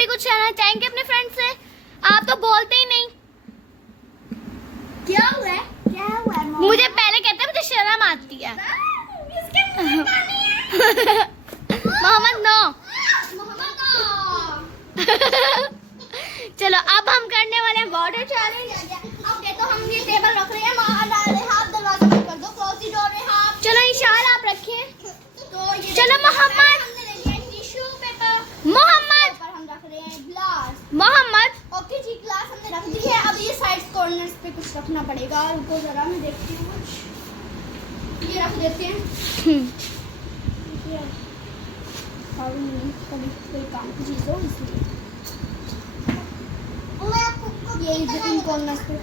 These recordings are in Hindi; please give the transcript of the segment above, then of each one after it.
भी कुछ कहना चाहेंगे अपने फ्रेंड से? आप तो बोलते ही नहीं। क्या हुआ है? क्या हुआ है? मुझे पहले कहते मुझे शर्म आती है। इसके मुंह में पानी है। मोहम्मद नो। मोहम्मद को। चलो अब हम करने वाले हैं वाटर चैलेंज। ओके तो हम ये टेबल रख रहे हैं, हाथ दरवाजा बंद कर दो, क्लोज द डोर है हाथ। चलो इंशाल्लाह आप रखिए। तो ये चलो मोहम्मद। हमने ले लिया टिश्यू पेपर। मोहम्मद। पर हम रख रहे हैं ग्लास। मोहम्मद। ओके जी, ग्लास हमने रख दी है। अब ये साइड कॉर्नर्स पे कुछ रखना पड़ेगा। रुको जरा, मैं देखती हूँ कुछ। ये रख देते हैं। कभी कोई काम की चीज़ हो इसलिए ये इन कॉर्नर्स पे।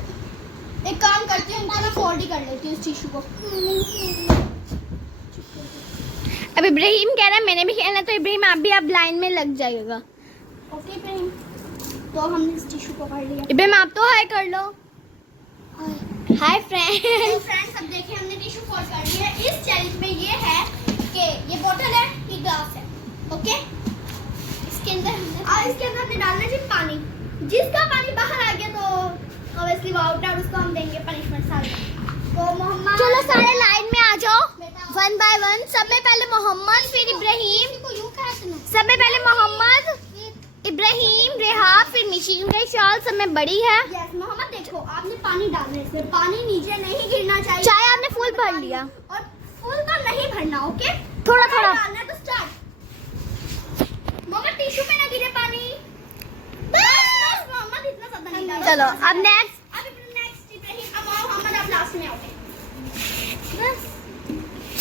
एक काम करती हूँ, इनको मैं फोल्ड ही कर लेती हूँ इस टिश्यू को। अब इब्राहिम कह रहा है मैंने भी खेलना, तो इब्राहिम आप भी आप लाइन में लग जाइएगा। ओके इब्राहिम, तो हमने इस टिश्यू को कर लिया। इब्राहिम आप तो हाय कर लो। Hi friend. तो फ्रेंड्स अब देखिए हमने टिश्यू फोल्ड कर लिया है। इस चैलेंज में ये है कि ये बोतल है, ये ग्लास है। ओके, इसके अंदर हमने डालना है जी पानी। जिसका पानी बाहर आ गया तो ऑब्वियसली वो आउट है और उसको हम देंगे पनिशमेंट सारे। तो मोहम्मद, चलो सारे लाइन में आ जाओ, 1 बाय 1। सब में पहले मोहम्मद, फिर इब्राहिम। सब में पहले मोहम्मद, इब्राहिम, रेहा, फिर निशी, क्योंकि शाल सब में बड़ी है। यस मोहम्मद, देखो आपने पानी डालना है इसमें। पानी नीचे नहीं गिरना चाहिए। चाय आपने फुल भर लिया और फुल तो नहीं भरना। ओके, थोड़ा थोड़ा डालना है तो स्टार्ट। मोहम्मद टिश्यू पे ना गिरे पानी। बस मोहम्मद, इतना ज्यादा नहीं डालो। चलो अब नेक्स्ट। नेक्स्ट इब्राहिम। अब आओ मोहम्मद, आप लास्ट में आओगे। बस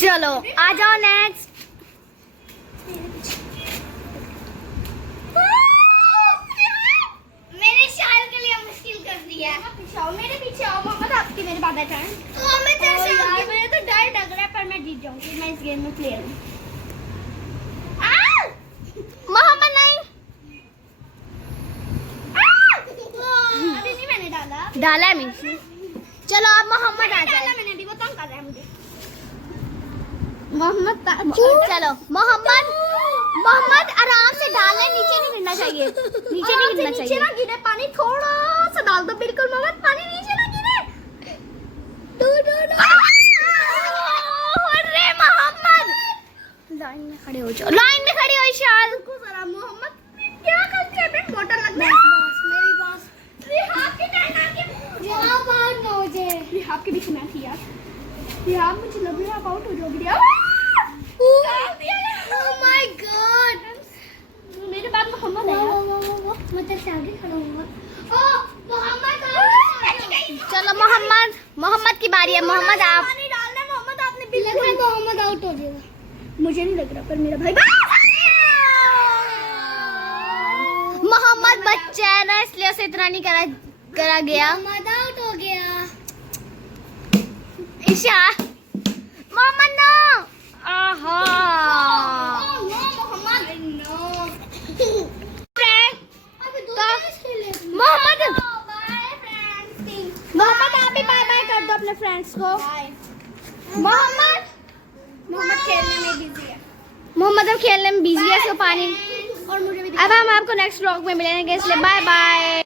चलो आ जाओ नेक्स्ट। मेरे शाल के लिए मुश्किल कर दिया है। पीछे आओ, मेरे पीछे आओ मोहम्मद, आपकी मेरे बाद है टर्न। तो मैं जैसे यार मुझे तो डर लग रहा है, पर मैं जीत जाऊंगी। मैं इस गेम में प्लेयर हूं। मोहम्मद नहीं अभी नहीं मैंने डाला। डाला है मिशी। चलो अब मोहम्मद आ जाए। मैंने अभी, वो तंग कर रहा है मुझे। चलो मोहम्मद, मोहम्मद आराम से डालना है, नीचे नहीं गिरना चाहिए। नीचे नहीं गिरना नीचे चाहिए। ना गिरे पानी, थोड़ा सा डाल दो। बिल्कुल मोहम्मद, पानी नीचे ना गिरे। अरे मोहम्मद, लाइन में खड़े हो जाओ, लाइन में खड़े हो इशाल। रुको जरा मोहम्मद, क्या करते हैं? मैं मोटर लग गया। बस मेरी बात। रिहाब के टर्न आ गया। रिहाब आउट ना हो जाए। रिहाब के बीच में थी यार। रिहाब, मुझे लग रहा है आप आउट हो जाओगे। Rehab, oh my God. मेरे बाद मोहम्मद है यार। मैं तेरे से आगे खड़ा हूँ। ओह मोहम्मद, चलो मोहम्मद, मोहम्मद की बारी है। मोहम्मद आप। पानी डालना है मोहम्मद, आपने बिल्कुल। मोहम्मद आउट हो जाएगा। मुझे नहीं लग रहा, पर मेरा भाई। मोहम्मद बच्चा है ना, इसलिए उसे इतना नहीं करा गया। मोहम्मद आउट हो गया। ईशा, मोहम्मद नो। आहा। मोहम्मद, मोहम्मद आप भी बाय बाय कर दो अपने फ्रेंड्स को। मोहम्मद, मोहम्मद खेलने में बिजी है। मोहम्मद अब खेलने में बिजी है, इसको पानी। और मुझे भी अब हम आपको नेक्स्ट व्लॉग में मिलेंगे, इसलिए बाय बाय।